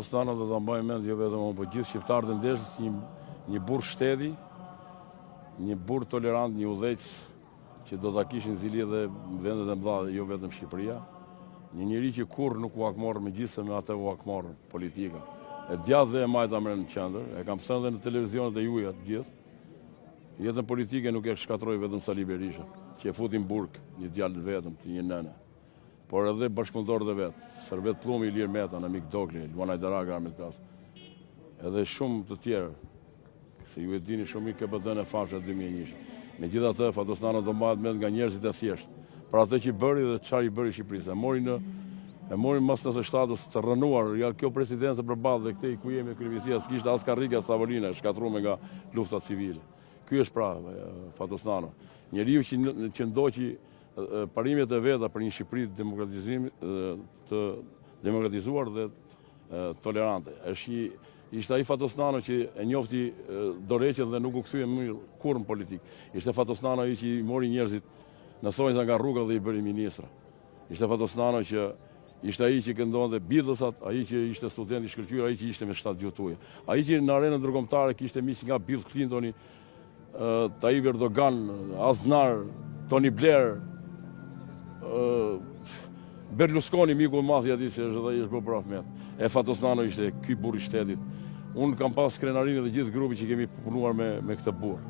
Fatosnano do ta mbajmë mend jo vetëm unë, por gjithë shqiptarët e ndeshës, një burr shteti, një burr tolerant, një udhëheq që do ta kishin zili edhe vendet e mëdha, jo vetëm Shqipëria. Një njeri që kurrë nuk u akmorë, megjithëse me atë u akmorë politika. E djathtë dhe e majta mërë në qendër, e kam thënë edhe në televizionet e juaja të gjithë. Jetën politike nuk e shkatroi vetëm Sali Berisha, që e futin burg, një djalë vetëm, të një nëne. Por edhe bashkëpunëtorët e vetë, Servet Pllumi, Ilir Meta, Namik Dokli, Luana Ajdaraga, Armit Kas. Edhe shumë të tjerë, se ju e dini shumë i KBD-n e fashë e 2001. Megjithatë, Fatosnano do mbahet mend nga njerëzit e thjeshtë, për atë që bëri dhe çfarë i bëri Shqipërisë. E mori mas 97-s të rënuar, ja kjo presidencë përballë dhe këtej ku jemi kryeministria s'kishte as karrige as tavolina, shkatruar nga lufta civile. Ky është pra Fatosnano, njeriu që ndoqi parimet e veta për një Shqipëri të demokratizuar dhe tolerante. Ishte ai Fatosnano që e njofti dorëheqjen dhe nuk u kthye më kurrë në politikë. Ishte Fatosnano ai që i mori njerëzit në thonjza nga rruga dhe i bëri ministra. Ishte Fatosnano që ishte ai që këndonte Bidllësat, ai që ishte student i shkëlqyer, ai që ishte me 7 gjutuja. Ai që në arenën ndërkombëtare kishte miq nga Bill Clintoni, Tayyip Erdogan, Aznar, Tony Blair, Berlusconi, miku i madh i atij, se ai është bërë për Ahmet. E Fatosnano ishte ky burr i shtetit. Unë kam pas krenarinë dhe gjithë grupi që kemi punuar me këtë burr.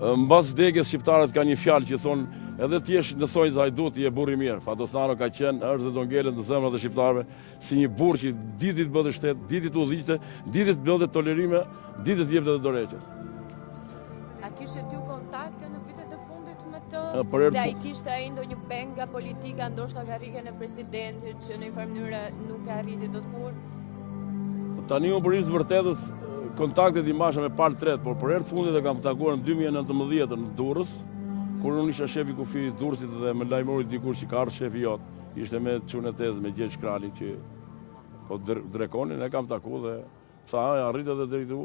Mbas vdekjes shqiptarët ka një fjalë që thonë edhe ti je në thonjza hajdut, je burr i mirë. Fatosnano ka qenë, është dhe do ngelen në zemrat e shqiptarëve si një burr që ditit bëdhe shtet, ditit udhëhiqte, ditit bëdhe tolerime, ditit jepte dhe dorëheqje. A kishte dy kontakte në vitet e fundit me të? Dhe ai kishte ai ndonjë peng nga politika, ndoshta karrigen e presidentit që në një farë mënyrë nuk e arriti dot kurrë? Tani unë për isë vërtetës kontaktet i masha me palë tret, por për herë të fundit e kam takuar në 2019 në Durrës, kur unë isha shefi kufirit Durrësit dhe më lajmëroi dikur që ka ardhur shefi jot, ishte me çunetez me Gjergj Krali që po drekonin, e kam takuar dhe sa arritet edhe deri këtu,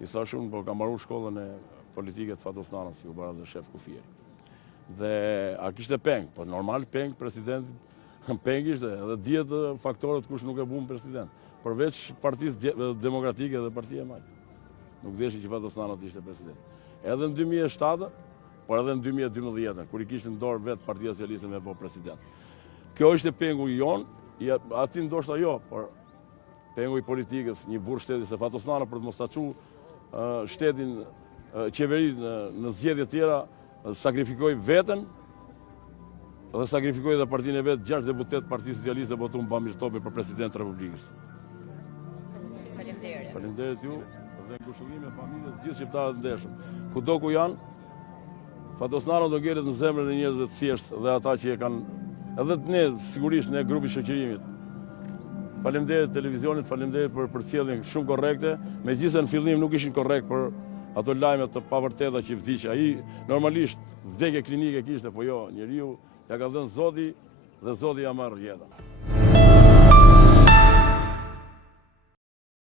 i thash unë po kam mbaruar shkollën e politike të Fatosnanos, si u bëra dhe shef kufije. Dhe a kishte peng, po normal peng presidentit, peng ishte, edhe dihet faktorët kush nuk e bën president. Përveç Partisë Demokratike dhe Partia e Majtë. Nuk deshin që Fatosnano të ishte president. Edhe në 2007, por edhe në 2012, kur i kishte në dorë vetë Partia Socialiste me po president. Kjo ishte pengu i jon, ati ndoshta jo, por pengu i politikës, një burr shteti, se Fatosnano për të mos ta çu shtetin, qeverinë në zgjedhje tjera, sakrifikoi veten dhe sakrifikoi edhe partinë e vet, 6 deputet Partisë Socialiste votuan Bamir Topi për president të Republikës. Faleminderit ju dhe ngushëllim e familjes gjithë shqiptarët ndeshëm. Kudo ku janë, Fatosnano do ngelet në zemrën e njerëzve të thjeshtë dhe ata që e kanë, edhe ne sigurisht ne grupi shoqërimit. Faleminderit televizionit, faleminderit për përcjelljen shumë korrekte, megjithëse në fillim nuk ishin korrekt për ato lajmet të pavërteta që vdiq. Ai normalisht vdekje klinike kishte, po jo, njeriu ja ka dhënë Zoti dhe Zoti ja merr jetën.